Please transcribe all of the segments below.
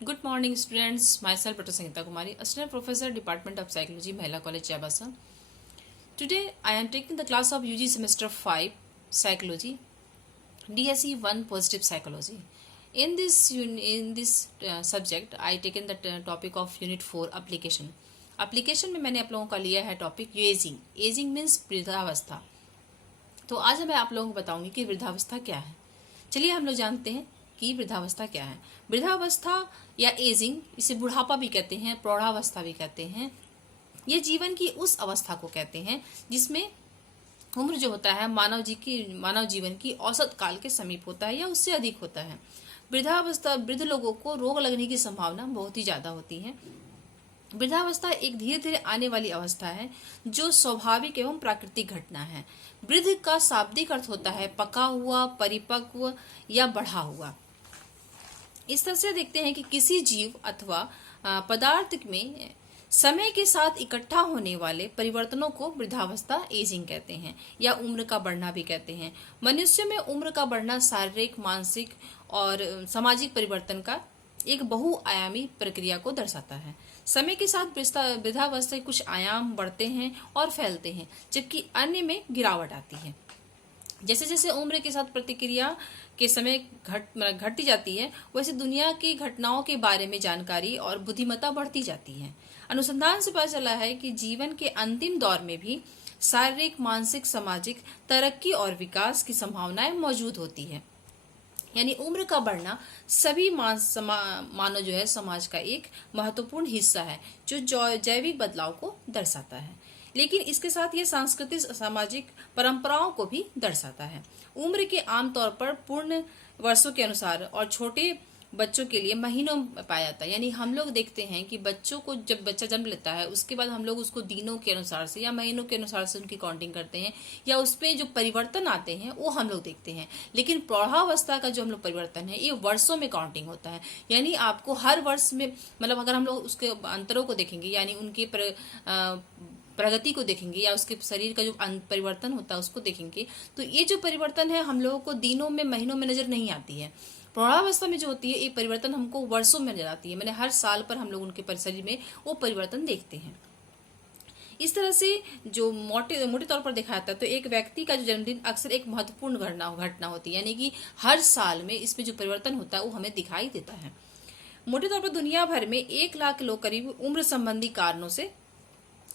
Good morning, students. Myself, Dr. Sangeeta Kumari, Assistant Professor, Department of Psychology, Mahila College, Chabasa. Today, I am taking the class of UG Semester 5, Psychology, DSE 1 Positive Psychology. In this subject, I taken the topic of Unit 4, Application. Application में मैंने आप लोगों का लिया है topic ageing. Ageing means वृद्धावस्था. तो आज मैं आप लोगों को बताऊंगी कि वृद्धावस्था क्या है. चलिए हम लोग जानते हैं कि वृद्धावस्था क्या है. वृद्धावस्था या एजिंग, इसे बुढ़ापा भी कहते हैं, प्रौढ़ावस्था भी कहते हैं. ये जीवन की उस अवस्था को कहते हैं जिसमें उम्र जो होता है मानव जीवन की औसत काल के समीप होता है या उससे अधिक होता है. वृद्धावस्था वृद्ध लोगों को रोग लगने की संभावना बहुत ही ज्यादा होती है. वृद्धावस्था एक धीरे धीरे आने वाली अवस्था है जो स्वाभाविक एवं प्राकृतिक घटना है. वृद्ध का शाब्दिक अर्थ होता है पका हुआ, परिपक्व या बढ़ा हुआ. इस तरह से देखते हैं कि किसी जीव अथवा पदार्थ में समय के साथ इकट्ठा होने वाले परिवर्तनों को वृद्धावस्था एजिंग कहते हैं या उम्र का बढ़ना भी कहते हैं. मनुष्य में उम्र का बढ़ना शारीरिक, मानसिक और सामाजिक परिवर्तन का एक बहुआयामी प्रक्रिया को दर्शाता है. समय के साथ वृद्धावस्था के कुछ आयाम बढ़ते हैं और फैलते हैं जबकि अन्य में गिरावट आती है. जैसे जैसे उम्र के साथ प्रतिक्रिया के समय घटती जाती है वैसे दुनिया की घटनाओं के बारे में जानकारी और बुद्धिमत्ता बढ़ती जाती है. अनुसंधान से पता चला है कि जीवन के अंतिम दौर में भी शारीरिक, मानसिक, सामाजिक तरक्की और विकास की संभावनाएं मौजूद होती है. यानी उम्र का बढ़ना सभी मानव जो है समाज का एक महत्वपूर्ण हिस्सा है जो जैविक बदलाव को दर्शाता है. लेकिन इसके साथ ये सांस्कृतिक सामाजिक परंपराओं को भी दर्शाता है. उम्र के आमतौर पर पूर्ण वर्षों के अनुसार और छोटे बच्चों के लिए महीनों में पाया जाता है. यानी हम लोग देखते हैं कि बच्चों को जब बच्चा जन्म लेता है उसके बाद हम लोग उसको दिनों के अनुसार से या महीनों के अनुसार से उनकी काउंटिंग करते हैं या उसमें जो परिवर्तन आते हैं वो हम लोग देखते हैं. लेकिन प्रौढ़ावस्था का जो हम लोग परिवर्तन है ये वर्षों में काउंटिंग होता है. यानी आपको हर वर्ष में मतलब अगर हम लोग उसके अंतरों को देखेंगे यानी उनके प्रगति को देखेंगे या उसके शरीर का जो परिवर्तन होता है उसको देखेंगे तो ये जो परिवर्तन है हम लोगों को दिनों में, महीनों में नजर नहीं आती है. प्रौढ़ावस्था में जो होती है ये परिवर्तन हमको वर्षों में नजर आती है. मैंने हर साल पर हम लोग उनके शरीर में वो परिवर्तन देखते हैं. इस तरह से जो मोटे तौर पर देखा जाता है तो एक व्यक्ति का जो जन्मदिन अक्सर एक महत्वपूर्ण घटना होती है. यानी कि हर साल में इसमें जो परिवर्तन होता है वो हमें दिखाई देता है. मोटे तौर पर दुनिया भर में 1 लाख लोग करीब उम्र संबंधी कारणों से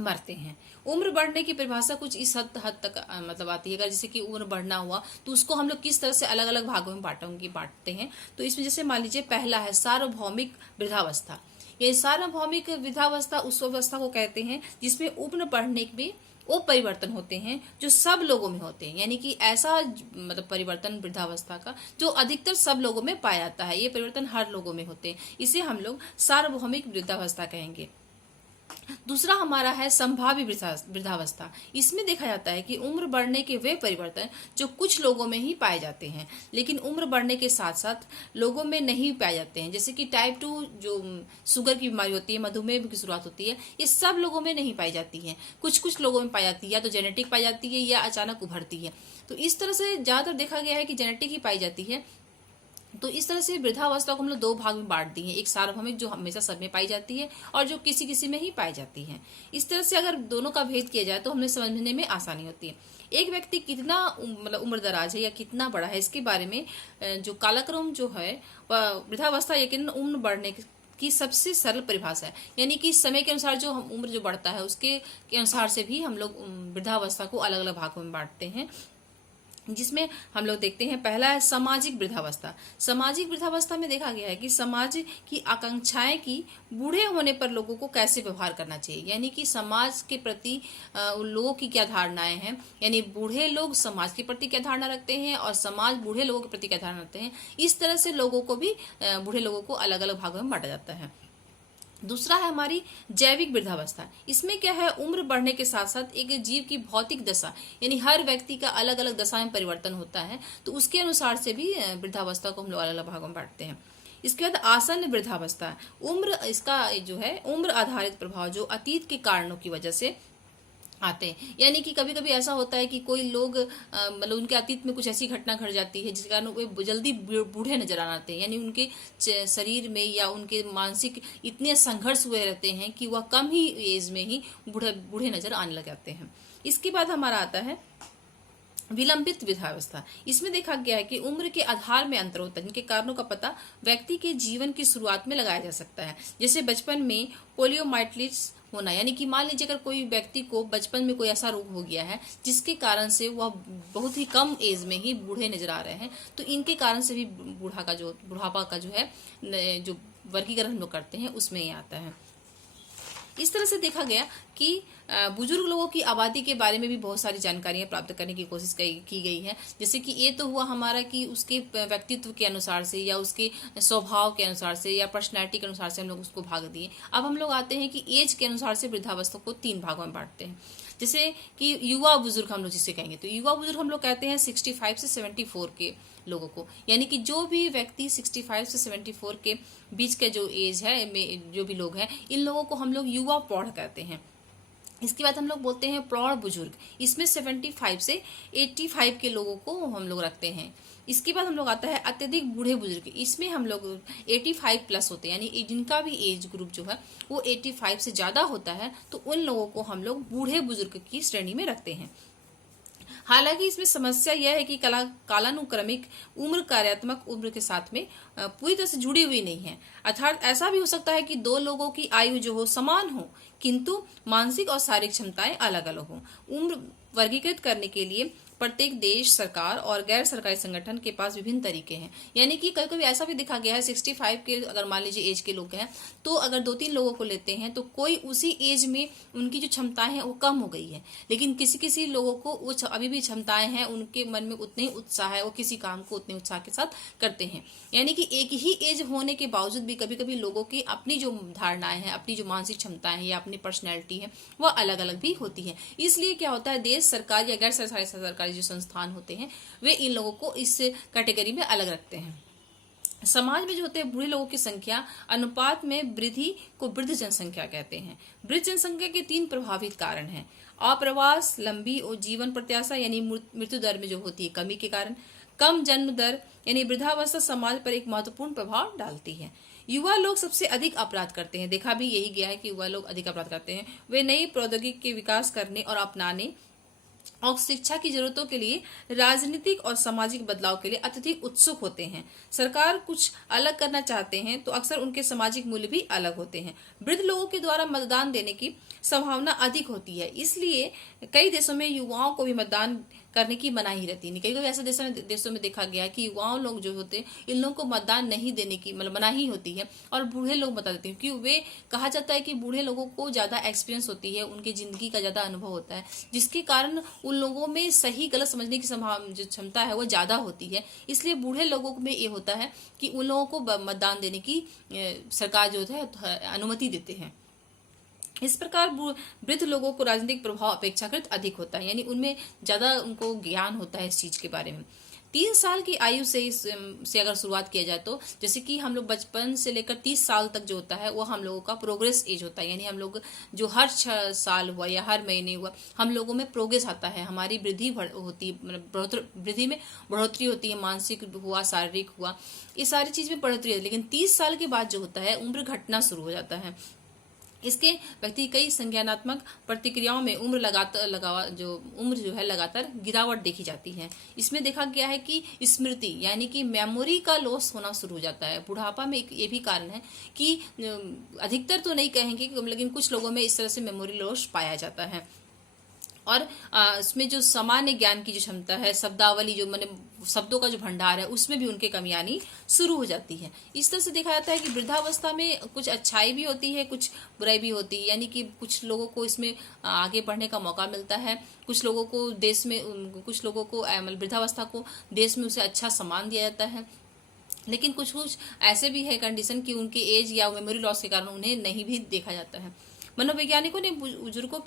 मरते हैं. उम्र बढ़ने की परिभाषा कुछ इस हद तक मतलब आती है. अगर जैसे कि उम्र बढ़ना हुआ तो उसको हम लोग किस तरह से अलग अलग भागों में बांटते हैं. तो इसमें जैसे मान लीजिए पहला है सार्वभौमिक वृद्धावस्था. ये सार्वभौमिक वृद्धावस्था उस अवस्था को कहते हैं जिसमें उम्र बढ़ने में वो परिवर्तन होते हैं जो सब लोगों में होते हैं. यानी कि ऐसा मतलब परिवर्तन वृद्धावस्था का जो अधिकतर सब लोगों में पाया जाता है. ये परिवर्तन हर लोगों में होते हैं. इसे हम लोग सार्वभौमिक वृद्धावस्था कहेंगे. दूसरा हमारा है संभाव्य वृद्धावस्था. इसमें देखा जाता है कि उम्र बढ़ने के वे परिवर्तन जो कुछ लोगों में ही पाए जाते हैं लेकिन उम्र बढ़ने के साथ साथ लोगों में नहीं पाए जाते हैं. जैसे कि टाइप 2 जो शुगर की बीमारी होती है, मधुमेह की शुरुआत होती है, ये सब लोगों में नहीं पाई जाती है. कुछ कुछ लोगों में पाई जाती है, या तो जेनेटिक पाई जाती है या अचानक उभरती है. तो इस तरह से ज्यादातर देखा गया है कि जेनेटिक ही पाई जाती है. तो इस तरह से वृद्धावस्था को हम लोग 2 भाग में बांट दी है. एक सार्वभौमिक जो हमेशा सब में पाई जाती है और जो किसी किसी में ही पाई जाती है. इस तरह से अगर दोनों का भेद किया जाए तो हमें समझने में आसानी होती है. एक व्यक्ति कितना मतलब उम्रदराज है या कितना बड़ा है इसके बारे में जो कालक्रम जो है वृद्धावस्था यकीनन उम्र बढ़ने की सबसे सरल परिभाषा है. यानी कि समय के अनुसार जो हम उम्र जो बढ़ता है उसके अनुसार से भी हम लोग वृद्धावस्था को अलग अलग भागों में बांटते हैं. जिसमें हम लोग देखते हैं पहला है सामाजिक वृद्धावस्था. सामाजिक वृद्धावस्था में देखा गया है कि समाज की आकांक्षाएं की बूढ़े होने पर लोगों को कैसे व्यवहार करना चाहिए. यानी कि समाज के प्रति लोगों की क्या धारणाएं हैं. यानी बूढ़े लोग समाज के प्रति क्या धारणा रखते हैं और समाज बूढ़े लोगों के प्रति क्या धारणा रखते हैं. इस तरह से लोगों को भी बूढ़े लोगों को अलग अलग भागों में बांटा जाता है. दूसरा है हमारी जैविक वृद्धावस्था. इसमें क्या है उम्र बढ़ने के साथ साथ एक जीव की भौतिक दशा यानी हर व्यक्ति का अलग अलग दशा में परिवर्तन होता है. तो उसके अनुसार से भी वृद्धावस्था को हम लोग अलग अलग भागों में बांटते हैं. इसके बाद आसन्न वृद्धावस्था. उम्र इसका जो है उम्र आधारित प्रभाव जो अतीत के कारणों की वजह से आते हैं। यानी कि कभी कभी ऐसा होता है कि कोई लोग मतलब उनके अतीत में कुछ ऐसी घटना घट जाती है जिसके कारण वे जल्दी बूढ़े नजर आते हैं, यानी उनके शरीर में या उनके मानसिक इतने संघर्ष हुए रहते हैं कि वह कम ही एज में ही बूढ़े बूढ़े नजर आने लग जाते हैं। इसके बाद हमारा आता है विलंबित वृद्धावस्था। इसमें देखा गया है कि उम्र के आधार में अंतर होता है, जिनके कारणों का पता व्यक्ति के जीवन की शुरुआत में लगाया जा सकता है। जैसे बचपन में पोलियोमाइलिटिस होना, यानी कि मान लीजिए अगर कोई व्यक्ति को बचपन में कोई ऐसा रोग हो गया है जिसके कारण से वह बहुत ही कम एज में ही बूढ़े नजर आ रहे हैं, तो इनके कारण से भी बुढ़ापा का जो है जो वर्गीकरण हम लोग करते हैं उसमें ये आता है। इस तरह से देखा गया कि बुजुर्ग लोगों की आबादी के बारे में भी बहुत सारी जानकारियां प्राप्त करने की कोशिश की गई है। जैसे कि ये तो हुआ हमारा कि उसके व्यक्तित्व के अनुसार से या उसके स्वभाव के अनुसार से या पर्सनैलिटी के अनुसार से हम लोग उसको भाग दिए। अब हम लोग आते हैं कि एज के अनुसार से वृद्धावस्था को 3 भागों में बांटते हैं। जैसे कि युवा बुजुर्ग हम लोग जिसे कहेंगे, तो युवा बुजुर्ग हम लोग कहते हैं 65 से 74 के लोगों को, यानी कि जो भी व्यक्ति 65 से 74 के बीच के जो एज है में जो भी लोग हैं, इन लोगों को हम लोग युवा प्रौढ़ कहते हैं। इसके बाद हम लोग बोलते हैं प्रौढ़ बुजुर्ग, इसमें 75 से 85 के लोगों को हम लोग रखते हैं। इसके बाद हम लोग आता है अत्यधिक बूढ़े बुजुर्ग, इसमें हम लोग 85 प्लस होते हैं, यानी जिनका भी एज ग्रुप जो है वो 85 से ज्यादा होता है, तो उन लोगों को हम लोग बूढ़े बुजुर्ग की श्रेणी में रखते हैं। हालांकि इसमें समस्या यह है कि कालानुक्रमिक उम्र कार्यात्मक उम्र के साथ में पूरी तरह से जुड़ी हुई नहीं है। अर्थात ऐसा भी हो सकता है कि 2 लोगों की आयु जो हो समान हो, किंतु मानसिक और शारीरिक क्षमताएं अलग अलग हो। उम्र वर्गीकृत करने के लिए प्रत्येक देश, सरकार और गैर सरकारी संगठन के पास विभिन्न तरीके हैं। यानी कि कभी कभी ऐसा भी देखा गया है 65 के अगर मान लीजिए एज के लोग हैं, तो अगर 2-3 लोगों को लेते हैं तो कोई उसी एज में उनकी जो क्षमताएं हैं वो कम हो गई है, लेकिन किसी किसी लोगों को वो अभी भी क्षमताएं हैं, उनके मन में उतने ही उत्साह है, वो किसी काम को उतने उत्साह के साथ करते हैं। यानी कि एक ही एज होने के बावजूद भी कभी कभी लोगों की अपनी जो धारणाएं हैं, अपनी जो मानसिक क्षमताएं हैं या अपनी पर्सनैलिटी है वह अलग अलग भी होती है। इसलिए क्या होता है, देश, सरकार या गैर सरकारी जो संस्थान होते हैं वे इन लोगों को इस कैटेगरी में अलग रखते हैं। समाज में जो होते हैं बूढ़े लोगों की संख्या अनुपात में वृद्धि को वृद्ध जनसंख्या कहते हैं। वृद्ध जनसंख्या के 3 प्रभावित कारण हैं। अप्रवास, लंबी और जीवन प्रत्याशा यानी मृत्यु दर में जो होती है कमी के कारण, कम जन्म दर यानी वृद्धावस्था समाज पर एक महत्वपूर्ण प्रभाव डालती है। युवा लोग सबसे अधिक अपराध करते हैं, देखा भी यही गया है कि युवा लोग अधिक अपराध करते हैं। वे नई प्रौद्योगिकी के विकास करने और अपनाने और शिक्षा की जरूरतों के लिए राजनीतिक और सामाजिक बदलाव के लिए अत्यधिक उत्सुक होते हैं। सरकार कुछ अलग करना चाहते हैं तो अक्सर उनके सामाजिक मूल्य भी अलग होते हैं। वृद्ध लोगों के द्वारा मतदान देने की संभावना अधिक होती है, इसलिए कई देशों में युवाओं को भी मतदान करने की मनाही रहती है। कई कई ऐसे देशों में देखा गया कि युवाओं लोग जो होते हैं इन लोगों को मतदान नहीं देने की मतलब मनाही होती है, और बूढ़े लोग बता देते हैं क्योंकि वे कहा जाता है कि बूढ़े लोगों को ज्यादा एक्सपीरियंस होती है, उनकी जिंदगी का ज्यादा अनुभव होता है, जिसके कारण उन लोगों में सही गलत समझने की जो क्षमता है वो ज्यादा होती है। इसलिए बूढ़े लोगों में ये होता है कि उन लोगों को मतदान देने की सरकार जो है अनुमति देते हैं। इस प्रकार वृद्ध लोगों को राजनीतिक प्रभाव अपेक्षाकृत अधिक होता है, यानी उनमें ज्यादा उनको ज्ञान होता है इस चीज के बारे में। 3 साल की आयु से अगर शुरुआत किया जाए तो जैसे कि हम लोग बचपन से लेकर 30 साल तक जो होता है वो हम लोगों का प्रोग्रेस एज होता है, यानी हम लोग जो हर 6 साल हुआ या हर महीने हुआ हम लोगों में प्रोग्रेस आता है, हमारी वृद्धि होती है, मतलब वृद्धि में बढ़ोतरी होती है, मानसिक हुआ, शारीरिक हुआ, ये सारी चीज में बढ़ोतरी है। लेकिन 30 साल के बाद जो होता है उम्र घटना शुरू हो जाता है। इसके व्यक्ति कई संज्ञानात्मक प्रतिक्रियाओं में उम्र जो है लगातार गिरावट देखी जाती है। इसमें देखा गया है कि स्मृति यानी कि मेमोरी का लॉस होना शुरू हो जाता है। बुढ़ापा में एक ये भी कारण है कि अधिकतर तो नहीं कहेंगे लेकिन कुछ लोगों में इस तरह से मेमोरी लॉस पाया जाता है। और इसमें जो सामान्य ज्ञान की जो क्षमता है, शब्दावली जो माने शब्दों का जो भंडार है उसमें भी उनके कमी आनी शुरू हो जाती है। इस तरह से देखा जाता है कि वृद्धावस्था में कुछ अच्छाई भी होती है, कुछ बुराई भी होती है, यानी कि कुछ लोगों को इसमें आगे बढ़ने का मौका मिलता है, कुछ लोगों को कुछ लोगों को वृद्धावस्था को देश में उसे अच्छा सम्मान दिया जाता है, लेकिन कुछ ऐसे भी है कंडीशन कि उनके एज या मेमोरी लॉस के कारण उन्हें नहीं भी देखा जाता है। मनोवैज्ञानिकों ने बुजुर्गों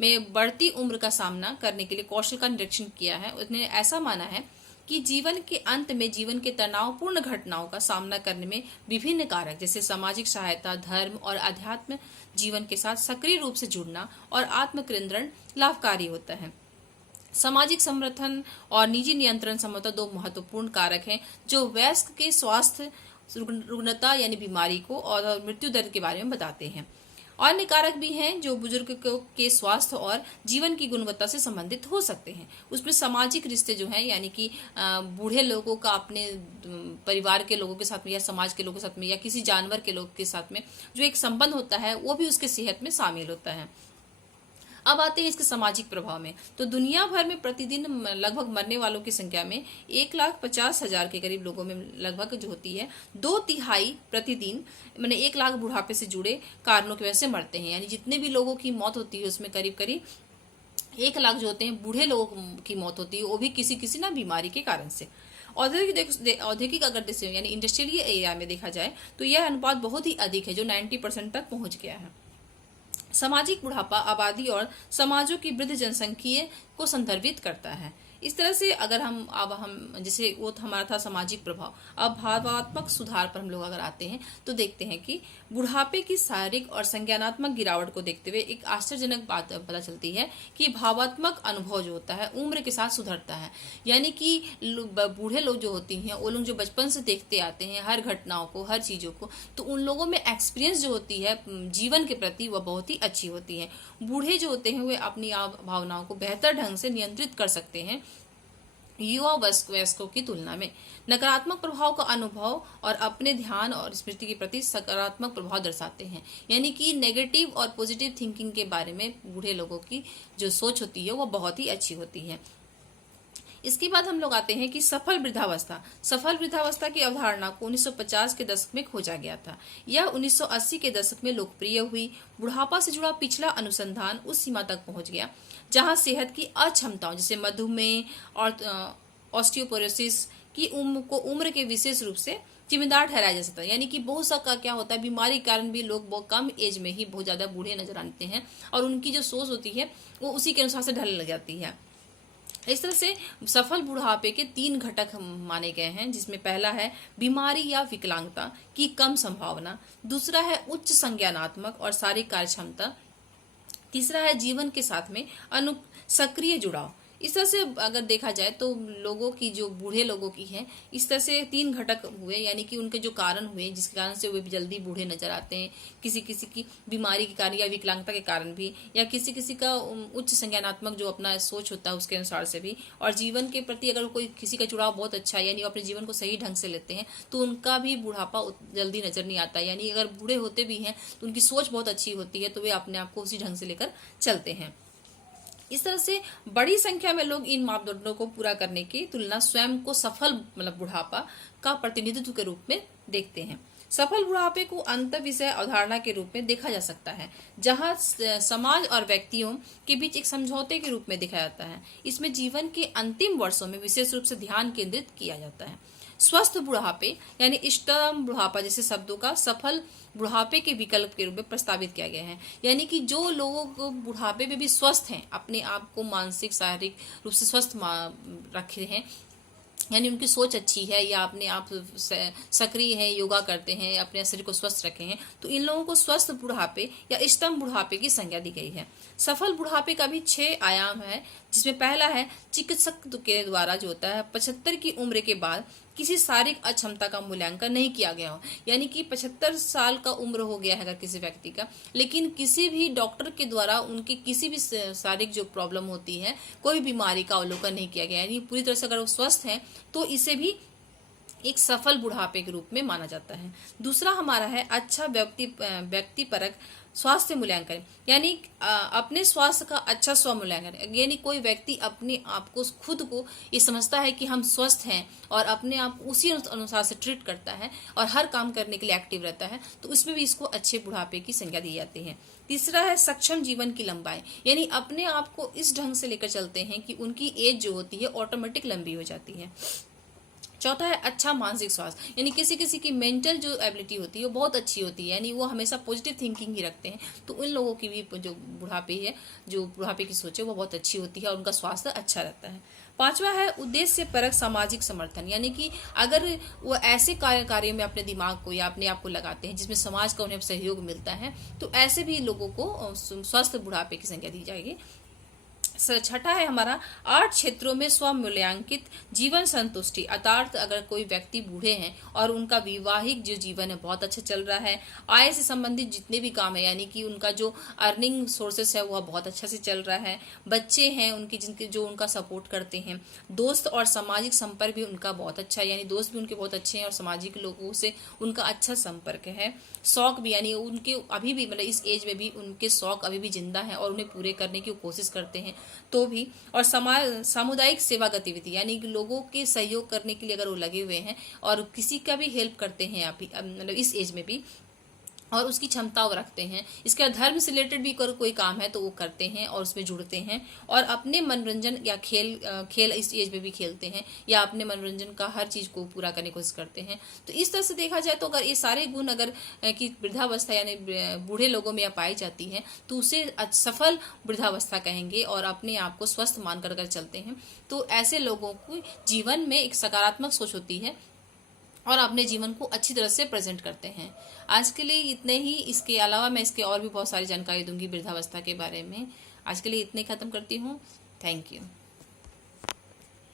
में बढ़ती उम्र का सामना करने के लिए कौशल का निरीक्षण किया है। उसने ऐसा माना है कि जीवन के अंत में जीवन के तनावपूर्ण घटनाओं का सामना करने में विभिन्न कारक जैसे सामाजिक सहायता, धर्म और अध्यात्म जीवन के साथ सक्रिय रूप से जुड़ना और आत्मकेंद्रण लाभकारी होता है। सामाजिक समर्थन और निजी नियंत्रण संभवतः दो महत्वपूर्ण कारक हैं जो वयस्क के स्वास्थ्य, रुग्णता यानी बीमारी को और मृत्यु दर के बारे में बताते हैं। अन्य कारक भी हैं जो बुजुर्ग के स्वास्थ्य और जीवन की गुणवत्ता से संबंधित हो सकते हैं। उसमें सामाजिक रिश्ते जो हैं यानी कि बूढ़े लोगों का अपने परिवार के लोगों के साथ में या समाज के लोगों के साथ में या किसी जानवर के लोग के साथ में जो एक संबंध होता है वो भी उसके सेहत में शामिल होता है। अब आते हैं इसके सामाजिक प्रभाव में। तो दुनिया भर में प्रतिदिन लगभग मरने वालों की संख्या में 1,50,000 के करीब लोगों में लगभग जो होती है 2/3 प्रतिदिन मैंने 1 लाख बुढ़ापे से जुड़े कारणों की वजह से मरते हैं। यानी जितने भी लोगों की मौत होती है उसमें करीब करीब 1 लाख जो होते हैं बूढ़े लोगों की मौत होती है, वो भी किसी किसी ना बीमारी के कारण से। औद्योगिक अगर जैसे यानी इंडस्ट्रियल एरिया में देखा जाए तो यह अनुपात बहुत ही अधिक है जो 90% तक पहुंच गया है। सामाजिक बुढ़ापा आबादी और समाजों की वृद्ध जनसंख्या को संदर्भित करता है। इस तरह से अगर हम जैसे वो हमारा था सामाजिक प्रभाव, अब भावात्मक सुधार पर हम लोग अगर आते हैं तो देखते हैं कि बुढ़ापे की शारीरिक और संज्ञानात्मक गिरावट को देखते हुए एक आश्चर्यजनक बात पता चलती है कि भावात्मक अनुभव जो होता है उम्र के साथ सुधरता है। यानी कि बूढ़े लोग जो होती हैं वो लोग जो बचपन से देखते आते हैं हर घटनाओं को, हर चीजों को, तो उन लोगों में एक्सपीरियंस जो होती है जीवन के प्रति वह बहुत ही अच्छी होती है। बूढ़े जो होते हैं वे अपनी भावनाओं को बेहतर ढंग से नियंत्रित कर सकते हैं युवा वयस्कों की तुलना में। नकारात्मक प्रभाव का अनुभव और अपने ध्यान और स्मृति के प्रति सकारात्मक प्रभाव दर्शाते हैं। यानी कि नेगेटिव और पॉजिटिव थिंकिंग के बारे में बूढ़े लोगों की जो सोच होती है वो बहुत ही अच्छी होती है। इसके बाद हम लोग आते हैं कि सफल वृद्धावस्था की अवधारणा को 1950 के दशक में खोजा गया था। यह 1980 के दशक में लोकप्रिय हुई। बुढ़ापा से जुड़ा पिछला अनुसंधान उस सीमा तक पहुंच गया जहां सेहत की अक्षमताओं जैसे मधुमेह और ऑस्टियोपोरोसिस की उम्र के विशेष रूप से जिम्मेदार ठहराया जा सकता है। यानी कि बहुत सा का क्या होता है बीमारी के कारण भी लोग बहुत कम एज में ही बहुत ज्यादा बूढ़े नजर आते हैं और उनकी जो सोच होती है वो उसी के अनुसार से ढलने लग जाती है। इस तरह से सफल बुढ़ापे के 3 घटक माने गए हैं, जिसमें पहला है बीमारी या विकलांगता की कम संभावना, दूसरा है उच्च संज्ञानात्मक और शारीरिक कार्यक्षमता, तीसरा है जीवन के साथ में सक्रिय जुड़ाव। इस तरह से अगर देखा जाए तो लोगों की जो बूढ़े लोगों की है इस तरह से 3 घटक हुए, यानी कि उनके जो कारण हुए जिसके कारण से वे जल्दी बूढ़े नजर आते हैं, किसी किसी की बीमारी के कारण या विकलांगता के कारण भी, या किसी किसी का उच्च संज्ञानात्मक जो अपना सोच होता है उसके अनुसार से भी, और जीवन के प्रति अगर कोई किसी का जुड़ाव बहुत अच्छा है यानी वो अपने जीवन को सही ढंग से लेते हैं तो उनका भी बुढ़ापा जल्दी नजर नहीं आता। यानी अगर बूढ़े होते भी हैं तो उनकी सोच बहुत अच्छी होती है तो वे अपने आप को उसी ढंग से लेकर चलते हैं। इस तरह से बड़ी संख्या में लोग इन मापदंडों को पूरा करने की तुलना स्वयं को सफल बुढ़ापा का प्रतिनिधित्व के रूप में देखते हैं। सफल बुढ़ापे को अंत विषय अवधारणा के रूप में देखा जा सकता है जहां समाज और व्यक्तियों के बीच एक समझौते के रूप में देखा जाता है। इसमें जीवन के अंतिम वर्षों में विशेष रूप से ध्यान केंद्रित किया जाता है। स्वस्थ बुढ़ापे यानी इष्टतम बुढ़ापा जैसे शब्दों का सफल बुढ़ापे के विकल्प के रूप में प्रस्तावित किया गया है। यानी कि जो लोगों को बुढ़ापे में भी स्वस्थ हैं, अपने आप को मानसिक शारीरिक रूप से स्वस्थ रखे हैं, यानी उनकी सोच अच्छी है या अपने आप सक्रिय है, योगा करते हैं, अपने शरीर को स्वस्थ रखे हैं, तो इन लोगों को स्वस्थ बुढ़ापे या इष्टतम बुढ़ापे की संज्ञा दी गई है। सफल बुढ़ापे का भी 6 आयाम है, जिसमें पहला है चिकित्सक के द्वारा जो होता है 75 की उम्र के बाद किसी शारीरिक अक्षमता का मूल्यांकन नहीं किया गया हो। यानी कि 75 साल का उम्र हो गया है अगर किसी व्यक्ति का, लेकिन किसी भी डॉक्टर के द्वारा उनकी किसी भी शारीरिक जो प्रॉब्लम होती है, कोई बीमारी का अवलोकन नहीं किया गया, यानी पूरी तरह से अगर वो स्वस्थ हैं तो इसे भी एक सफल बुढ़ापे के रूप में माना जाता है। दूसरा हमारा है अच्छा व्यक्तिपरक स्वास्थ्य मूल्यांकन, यानी अपने स्वास्थ्य का अच्छा स्व मूल्यांकन। यानी कोई व्यक्ति अपने आप को खुद को ये समझता है कि हम स्वस्थ हैं और अपने आप उसी अनुसार से ट्रीट करता है और हर काम करने के लिए एक्टिव रहता है, तो उसमें भी इसको अच्छे बुढ़ापे की संज्ञा दी जाती है। तीसरा है सक्षम जीवन की लंबाई, यानी अपने आप को इस ढंग से लेकर चलते हैं कि उनकी एज जो होती है ऑटोमेटिक लंबी हो जाती है। चौथा है अच्छा मानसिक स्वास्थ्य, यानी किसी किसी की मेंटल जो एबिलिटी होती है वो बहुत अच्छी होती है, यानी वो हमेशा पॉजिटिव थिंकिंग ही रखते हैं, तो उन लोगों की भी जो बुढ़ापे की सोच है वो बहुत अच्छी होती है और उनका स्वास्थ्य अच्छा रहता है। 5वां है उद्देश्य परक सामाजिक समर्थन, यानी कि अगर वो ऐसे कार्यों में अपने दिमाग को या अपने आप को लगाते हैं जिसमें समाज का उन्हें सहयोग मिलता है, तो ऐसे भी लोगों को स्वस्थ बुढ़ापे की संज्ञा दी जाएगी। छठा है हमारा 8 क्षेत्रों में स्व मूल्यांकित जीवन संतुष्टि, अर्थात अगर कोई व्यक्ति बूढ़े हैं और उनका वैवाहिक जो जीवन है बहुत अच्छा चल रहा है, आय से संबंधित जितने भी काम है यानी कि उनका जो अर्निंग सोर्सेस है वह बहुत अच्छा से चल रहा है, बच्चे हैं उनके जिनके जो उनका सपोर्ट करते हैं, दोस्त और सामाजिक संपर्क भी उनका बहुत अच्छा है, यानी दोस्त भी उनके बहुत अच्छे हैं और सामाजिक लोगों से उनका अच्छा संपर्क है, शौक भी यानी उनके अभी भी मतलब इस एज में भी उनके शौक अभी भी जिंदा हैं और उन्हें पूरे करने की कोशिश करते हैं तो भी, और सामुदायिक सेवा गतिविधि यानी कि लोगों के सहयोग करने के लिए अगर वो लगे हुए हैं और किसी का भी हेल्प करते हैं अभी मतलब इस एज में भी और उसकी क्षमता वो रखते हैं। इसके बाद धर्म से रिलेटेड भी कोई काम है तो वो करते हैं और उसमें जुड़ते हैं और अपने मनोरंजन या खेल इस एज में भी खेलते हैं या अपने मनोरंजन का हर चीज को पूरा करने की कोशिश करते हैं। तो इस तरह से देखा जाए तो अगर ये सारे गुण अगर कि वृद्धावस्था यानी बूढ़े लोगों में पाई जाती है तो उसे सफल वृद्धावस्था कहेंगे और अपने आप को स्वस्थ मान कर चलते हैं। तो ऐसे लोगों को जीवन में एक सकारात्मक सोच होती है और अपने जीवन को अच्छी तरह से प्रेजेंट करते हैं। आज के लिए इतने ही, इसके अलावा मैं इसके और भी बहुत सारी जानकारी दूंगी वृद्धावस्था के बारे में। आज के लिए इतने खत्म करती हूँ। Thank you.